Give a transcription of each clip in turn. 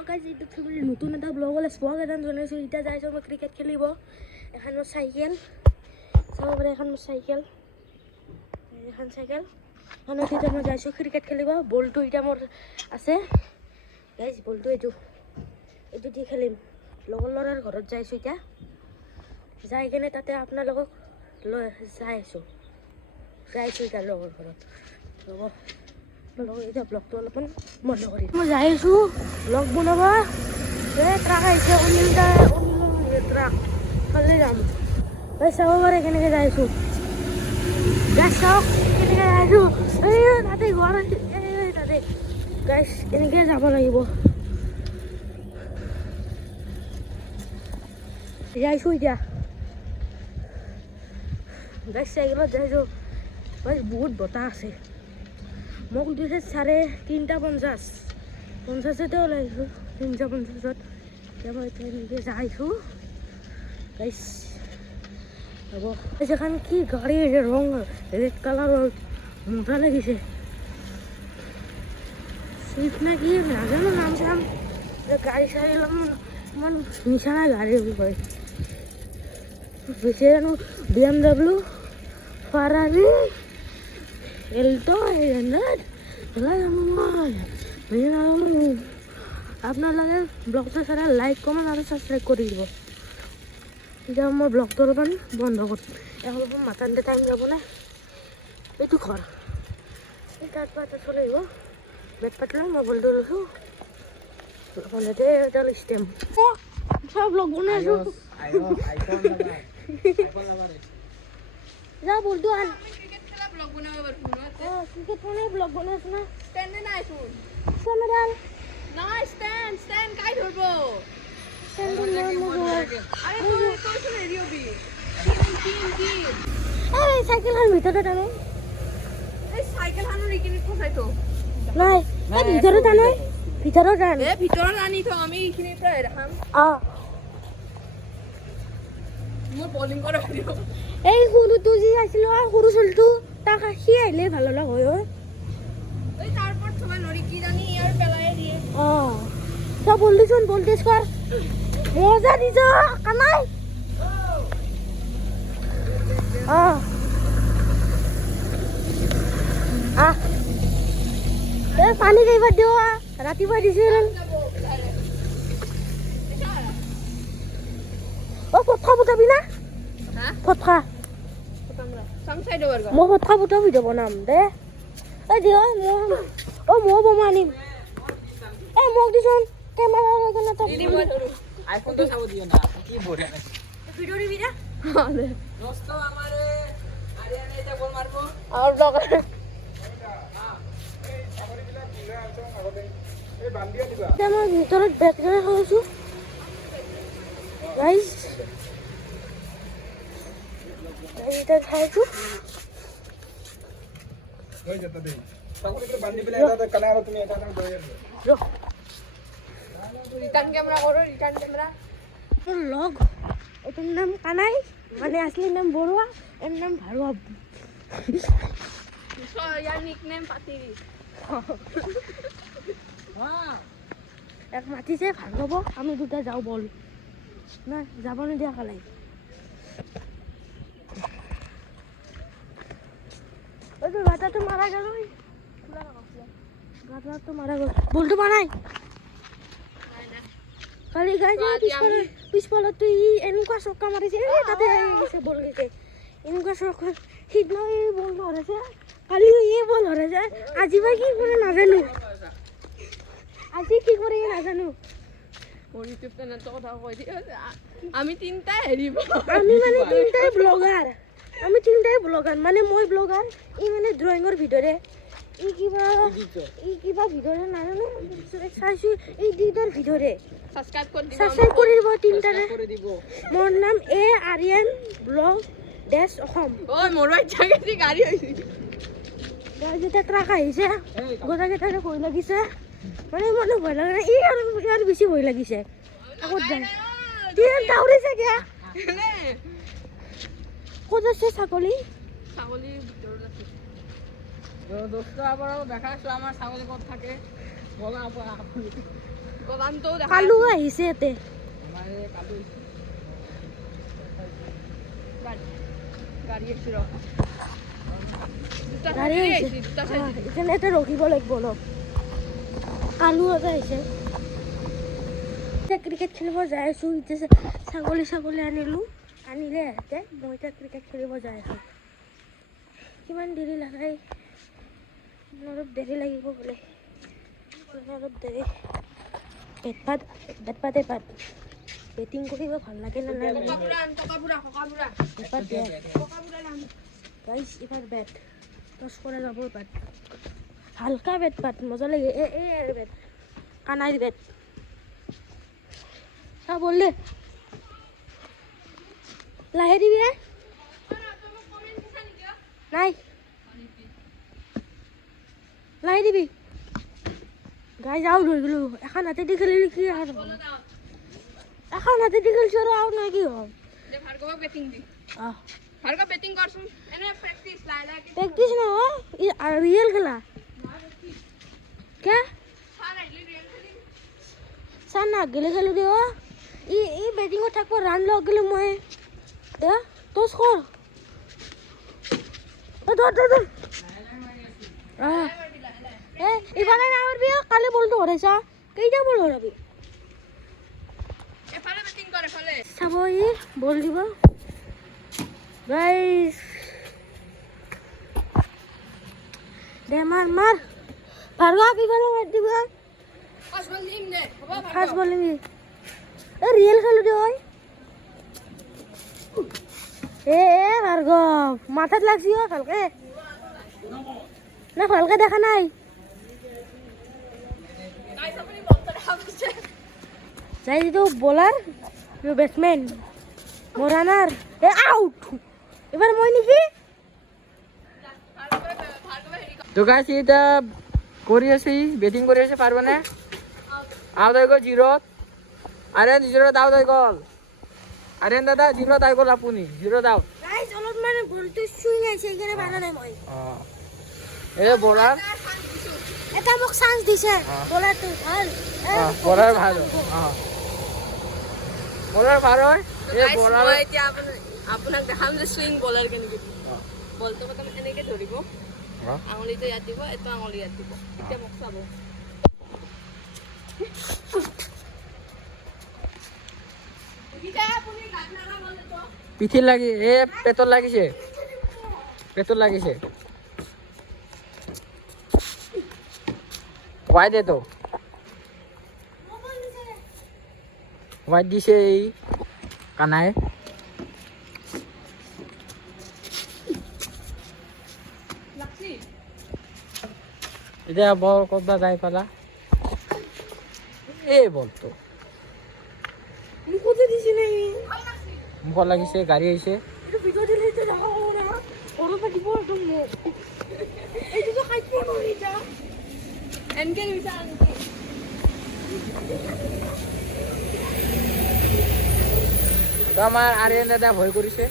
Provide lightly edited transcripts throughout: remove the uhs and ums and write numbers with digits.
Hello' guys, এইটো family নতুন এটা ব্লগলৈ স্বাগতম জনাইছোঁ। এতিয়া যাইছোঁ মই ক্ৰিকেট খেলিব। এখন মোৰ চাইকেল চাব পাৰে, এখন মোৰ চাইকেল, এখন চাইকেল এখনত এতিয়া মই যাইছোঁ ক্ৰিকেট খেলিব। বলটো এতিয়া মোৰ আছে গাইজ, বলটো এইটো দি খেলিম। লগৰ ল'ৰাৰ ঘৰত যাইছোঁ এতিয়া, যাই কেনে তাতে আপোনালোকক লৈ যাইছোঁ এতিয়া লগৰ ঘৰত। এতিয়া ব্লগটো অলপমান বন্ধ কৰি মই যাই আছোঁ ব্লগ বনাব। ট্ৰাক আহিছে, অনিলৰ ট্ৰাক কালি যাম। চাব পাৰে কেনেকৈ যাই আছোঁ, গাছ চাওক কেনেকৈ যাই আছোঁ। তাতে ঘৰ আছে, তাতে গাছ এনেকৈ যাব লাগিব। যাইছোঁ এতিয়া গাছ চাইকেলত যাইছোঁ। বহুত বতাহ আছে। মোক দিছে 3:50 ওলাইছোঁ, 3:50। এতিয়া মই এনেকৈ যাইছোঁ গাইছ। হ'ব এখন কি গাড়ী ৰং ৰেড কালাৰৰ মজা লাগিছে। চুইফ্ট নে কি নাজানো নাম চাম। গাড়ী চাড়ী ইমান নিচানা গাড়ী হয় বেছি জানো। BMW, Ferrari, Alto, আপোনালোকে ব্লগটো চালে লাইক কমেণ্ট আৰু ছাবস্ক্ৰাইব কৰি দিব। এতিয়া মই ব্লগটো অলপমান বন্ধ কৰিম। অলপমান মাতানতে টাইম যাব না। এইটো ঘৰ এই তাত এটা চলে আহিব। বেট পাতলা মোবাইলটো লৈছোঁ লগতে এটা ষ্টেম চব ব্লগ বনাই আছোঁ। যা বলটো আন। ক্ৰিকেট খেলা ব্লগ বনাব পাৰোঁ। ক্ৰিকেট খেলা ব্লগ বনাই আছোঁ না। ষ্টেণ্ড নাই ফোন ষ্টেণ্ড নাই। ষ্টেণ্ড কাই ধৰব চাইকেলখন ভিতৰত আনো। এই চাইকেলখনৰ এইখিনিত ফচাই থ নাই, ভিতৰত আনো, ভিতৰত আনি থ। আমি এইখিনিৰ পৰা দেখাম। মোৰ বলিং কৰা এই সৰুটো যি আছিল সৰু চলটো তাক সি আহিলে ভাল লগা হয়। তাৰ ওপৰত থবা নৰি কি জানি ইয়াৰ পেলাই দিয়ে। তই বলদিচোন, বলদিছ কৰ মজা দিছ কানাই। পানী কেইবাৰ দিও, ৰাতিপুৱা দিছিল। ফটকা ফুটাবি না? ফটকা মই ফটকা ফুটা ভিডিঅ' বনাম দে। মই বোমা আনিম। মোক দিচোন কেমেৰা মই ভিতৰত বেট কৰি খাইছোঁ গাইজ। খাইছোঁ লগ। এইটোৰ নাম কানাই, মানে আছলি নাম বৰুৱা, এৰ নাম ভাৰুৱা। এক মাতিছে ভাল হ'ব। আমি দুটা যাওঁ বল না যাব নিদিয়া খালাই। গাটাটো মাৰা গেল, গাটাটো মাৰা গ'ল। বলটো মাৰাই কালি গাইছে পিছফালতো এনেকুৱা চক্কা মাৰিছে। তাতে বল গৈছে এনেকুৱা চক্কা। সিদিনা বল হৰাইছে, কালি বল হৰাইছে। আজি বা কি কৰে নাজানো, আজি কি কৰে নাজানো। আমি তিনটাই হেৰিব, আমি মানে তিনটাই ব্লগাৰ। মানে মই ব্লগাৰ, মানে ড্ৰয়িঙৰ ভিতৰে কিবা ভিতৰে নাজানো চাইছোঁ। এই দিনৰ ভিতৰে ছাবস্ক্ৰাইব কৰি দিব তিনটাৰে। মোৰ নাম আৰিয়ান ব্লগ ডেছ অসম। গাড়ী হৈছে যেতিয়া ট্ৰাক আহিছে গোটেইকেইটাৰে ভয় লাগিছে। মানে মোৰ ভয় লগা নাই, ইয়াৰ বেছি ভয় লাগিছে। ক'ত যায় দাউৰিছে কিয়া? ক'ত আছে ছাগলী? ছাগলীৰ ভিতৰত আছে। দোস্ত আবার দেখাইছো আমার ছাগলী ক'ত থাকে। বলা কালু আহিছে ইয়াতে গাড়ী আহিছে এইখানে এটা ৰখিব লাগিব অলপ কালু এটা আহিছে ক্ৰিকেট খেলিব যাই আছো এতিয়া ছাগলী আনিলে ইয়াতে মই এতিয়া ক্ৰিকেট খেলিব যাই আছো কিমান দেৰি লাগাই অলপ দেৰি লাগিব বোলে অলপ দেৰি বেট বেটিং কৰিব ভাল লাগে না নাই গাইছ এবাৰ বেট টছ কৰা যাব এবাৰ হালকা বেট মজা লাগে এই বেট কানাইৰ বেট চা বললে লাহে দিবি নাই লাহে দিবি গাই যাও ধৰি গলো এখন হাতে দি খেলিলি কি আৰু এখন হাতে দি খেলিছ আৰু নাই কি হ'ব ভাৰ্গৱক বেটিং দি ভাৰ্গৱ বেটিং কৰচোন এনে প্ৰেক্টিছ নহয় ৰিয়েল খেলা কে চাৰ না গেলে খেলো দে ই বেটিঙত থাকব ৰান লগ গেলে মই দে টচ কৰ ধৰ ইফালে নামাৰবি কালি বলটো হৰাইছা কেইটা বল হৰাবি চাব ই বল দিব গাইছ দে মাৰ ভাৰ্গৱ ইফালে মাৰ দিব ফাৰ্ষ্ট বল নিবি ৰিয়েল খেলো দে ভাৰ্গৱ মাথাত লাগছি ভালকে না ভালকে দেখা নাই যাই যিটো বলাৰ বেটসমেন মোৰ ৰানাৰ আউট এবাৰ মই নেকি তো গাইছ এটা কৰি আছে বেটিং কৰি আছে পাৰবনে আউট হৈ গ'ল জিৰত আৰেন জিৰত আউট হৈ গ'ল আৰেন দাদা জিৰত আহি গ'ল আপুনি জিৰত আউট গাইছ অলপ মানে বলটো চুইং আহিছে সেইকাৰণে পাৰা নাই মই এই বলাৰ এটা মোক চান্স দিছে বলাৰটো ভাল বলাৰ ভাল বলাৰ ভাল হয় এই বলাৰ এতিয়া আপোনাক দেখাম যে সুইং বলাৰ কেনেকৈ বলটো প্ৰথমে এনেকৈ ধৰিব আঙুলিটো ইয়াত দিব এইটো আঙুলি ইয়াত দিব এতিয়া মোক চাব পিঠিত লাগি পেটত লাগিছে হোৱাইট এইটো হোৱাইট দিছে এই কানাই এতিয়া বল ক'তবা যাই পালা এই বলটো মুখতে দিছে নাই মুখত লাগিছে গাড়ী আহিছে এইটো ভিডিঅ' দিলে এতিয়া যাব না অলপ দিব একদম মোক এইটো খাইছে নৰি যা এনেকৈ বিচাৰ আমাৰ আৰ্যন দাদা ভয় কৰিছে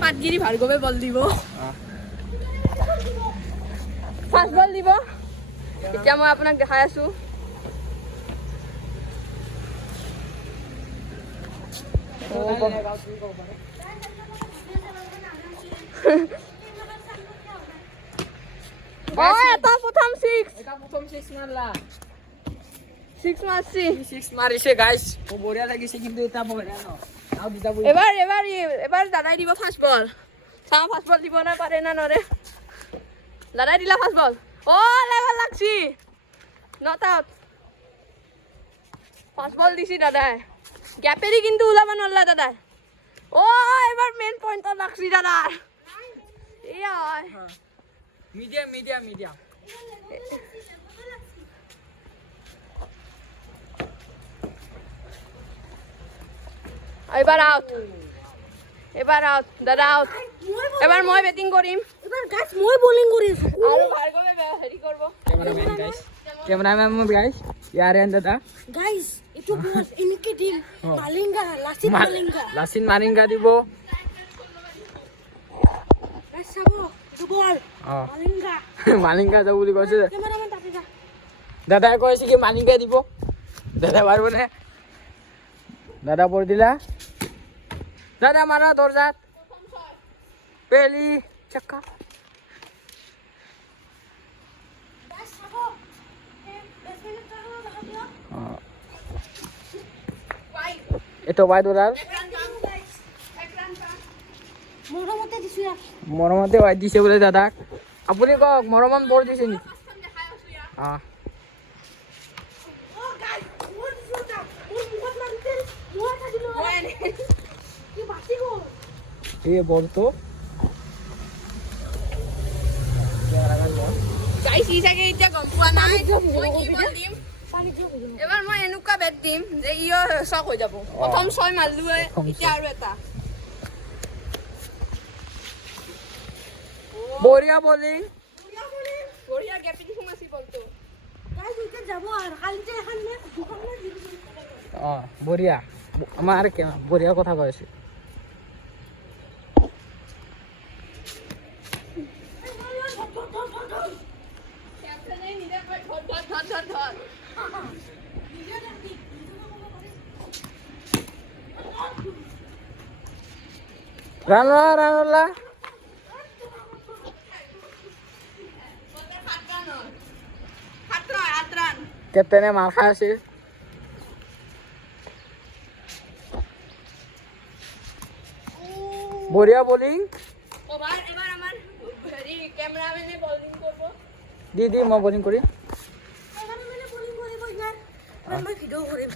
পাতগিৰি ভাৰ্গৱে বল দিব ফাৰ্ষ্ট বল দিব এতিয়া মই আপোনাক দেখাই আছো এটা প্ৰথম ছিক্স মাৰছি মাৰিছে গাইছ বঢ়িয়া লাগিছে কিন্তু এটা বঢ়িয়া ন এবাৰ দাদাই দিব ফাৰ্ষ্ট বল চাওঁ ফাৰ্ষ্ট বল দিব না পাৰে না নৰে দাদাই দিলা ফাৰ্ষ্ট বল লেভেল লাগছি নট আউট ফাৰ্ষ্ট বল দিছি দাদাই গ্যাপেৰি কিন্তু ওলাব নৰলা দাদাই এবাৰ মেইন পইণ্টত লাগছি দাদাৰ এয়া মিডিয়াম এবাৰ আউট দাদা আউট এবাৰ মই বেটিং কৰিম এবাৰ গাইছ মই বলিং কৰি আছো আৰু ভাৰ্গৱে হেৰি কৰিব কেমেৰামেন গাইছ ইয়াৰেন দাদা গাইস এইটো বল এনেকে দিম মালিঙ্গা লাচিত মালিঙ্গা লাচিন মালিঙ্গা দিব গাইস চাব এইটো বল অঁ মালিঙ্গা মালিঙ্গা যাব বুলি কৈছে কেমেৰামেন তাতে যা দাদাই কৈছে কি মালিঙ্গা দিব দাদা পারবনে দাদা পড়ে দিলা দাদা মারা দরজাত পেলি চাক্কা গাইস চাব বেসমেন্ট টাকা দেখা দিও এটো বাই দরার মৰমতে দিছো ইয়াক মৰমতে বাই দিছে বলে দাদা আপুনি কক মৰমন বৰ দিছে নি অঁ ও গাইস মোৰ দিছো তা মোৰ মুখত মাৰিছে মই থাকিলো কি বাসি গো এই বল তো গাইছ ই চাগে এতিয়া গম পোৱা নাই মই কি বল দিম পানী দিও এবাৰ মই এনেকুৱা বেট দিম যে ইও চক হৈ যাব প্ৰথম 6 মাৰলো এতিয়া আৰু এটা বঢ়িয়া বলিং বঢ়িয়া গেপিং সোমাইছি বলটো গাইস ইতে যাব আর কালিতে এখন মে দুখন মে দিবি অঁ বঢ়িয়া আমাৰ বঢ়িয়া কথা কৈ আছে ক্যাপ্টেনে নিজে ধর ধর ধর ধর রানলা হাতরান ক্যাপ্টেনে মার খাই আছে বঢ়িয়া বলিং এবার আমার হেৰি ক্যামেৰাম্যানে বলিং কৰব দি মই বলিং কৰি এখন মানে বলিং কৰিব ইয়াৰ মই ভিডিও কৰিম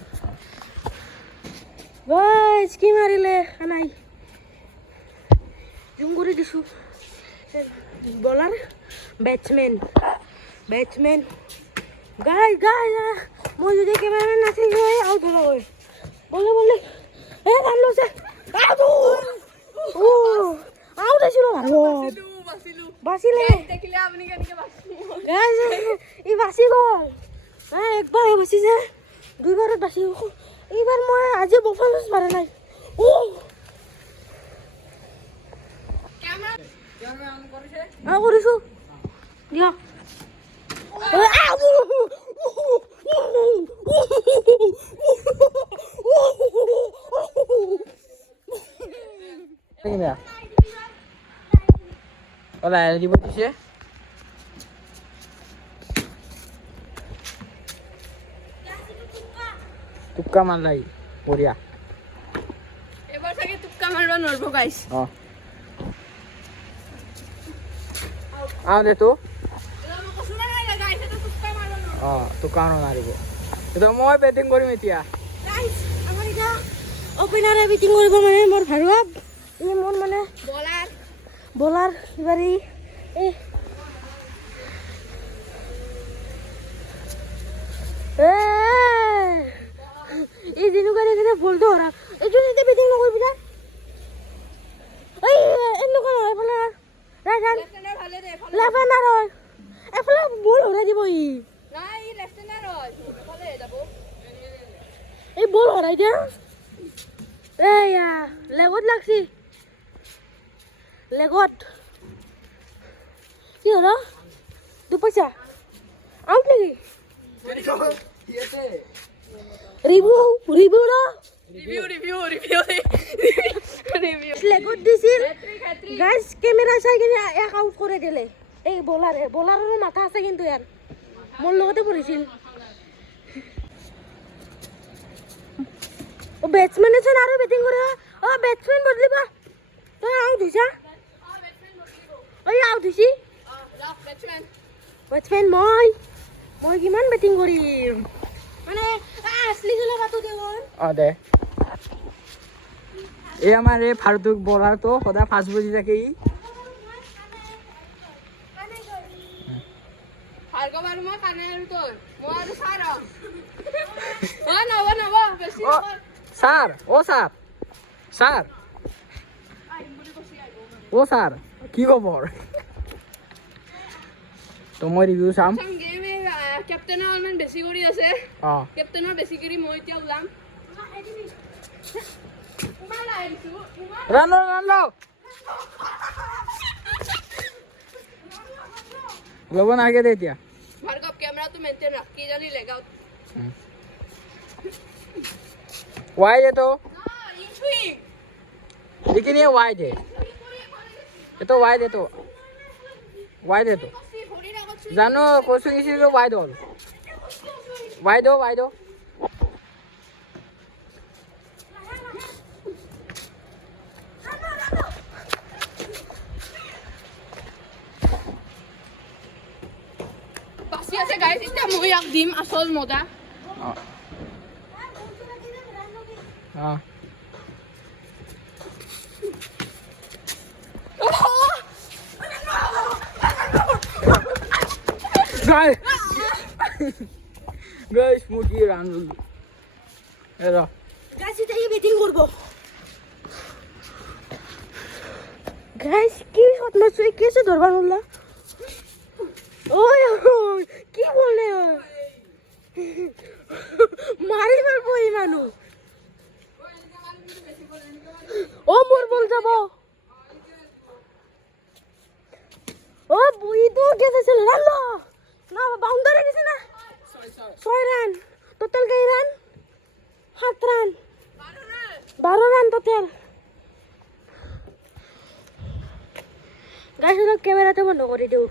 গাইস কি মাৰিলে নাই জুম কৰি দিছো বলাৰ ব্যাটসম্যান গাইস মই যদি ক্যামেৰাম্যান নাছিল হয় আউট হলো হয় বলে এ গান লৈছে আউট আউট আছিল বাচিলে দেখিলে আপনি কেনেকে বাচিল গাইস ই বাচি গ'ল একবাৰ বাচিছে দুইবাৰত বাচি এইবাৰ মই আজি পাৰফৰ্মেন্স মাৰা নাই ক্যামেৰা কৰিছো দিয়া ওলাই দিব দিছে তুক্কা মাৰলাই বঢ়িয়া এবাৰ চাগে তুক্কা মাৰিব নোৱাৰিব গাইছ অঁ আও দে তো অঁ তুক্কা মাৰিব এতিয়া মই বেটিং কৰিম এতিয়া গাইস আমাৰ এতিয়া ওপেনাৰে বেটিং কৰিব মানে মোৰ ভাৰুৱা ই মোৰ মানে বলাৰ এবাৰ এই যেনেকুৱা দেখিছে বলটো হৰা এইটো এতিয়া বেটিং নকৰিবি যা এনেকুৱা নহয় এফালে ৰাইট হেণ্ড লেফ্ট হেণ্ডাৰ হয় এফালে বল হৰাই দিব এই বল হৰাই দিয়া এয়া লেগত লাগছি লেগত কি হল দুপইচা আউট নেকি রিভিউ লেগত দিছিল গাইস ক্যামেরা চাই কিনে এক আউট করে দিলে এই বলারের মাথা আছে কিন্তু ইয়ার মোর লগতে পড়েছিল ও ব্যাটসম্যান আছে আরো ব্যাটিং করে ও ব্যাটসম্যান বদলিবা তুই আউট হইছা ওই আউট হইছি ব্যাটসম্যান মই কিমান ব্যাটিং কৰিম মানে আসলি খেলা বাতো দেব অঁ দে এই আমাৰ এই ফাৰুক বলাৰটো সদায় 5 বজি থাকে ই ভাৰ্গৱ আৰু মই কানে আৰু তোৰ মই আৰু ছাৰ নব বেছি স্যাৰ স্যাৰ ও স্যাৰ কি খবৰ তো মই ৰিভিউ চাম গেমে কেপ্টেনে অলপমান বেছি কৰি আছে অঁ কেপ্টেনৰ বেছি কৰি মই এতিয়া ওলাম ৰান ল'ব নালাগে দে এতিয়া ভাৰ্গৱ কেমেৰাটো মেইনটেইন ৰাখ কি জানি লেগাউট ৱাই দে তো যিখিনি ৱাই দে এইটো ৱাই দে তো জানো কৈছো কিছু ৱাই দল ৱাই দো বাচি আছে গাইজ এতিয়া মই ইয়াক দিম আচল মজা অঁ গাইস মুখি রান এরা গাইস এটা ব্যাটিং করব গাইস কি শট মারছো কেসে ধরবার হলো ওই কি বললে মারি মারবো এই মানুষ ও মোর বল যাব ও বুই তো গেছে ছিল রান না বাউন্ডারি গেছে না 6 রান টোটাল কই run 7 run 12 run total guys ক্যামেরাতে বন্ধ করে দেও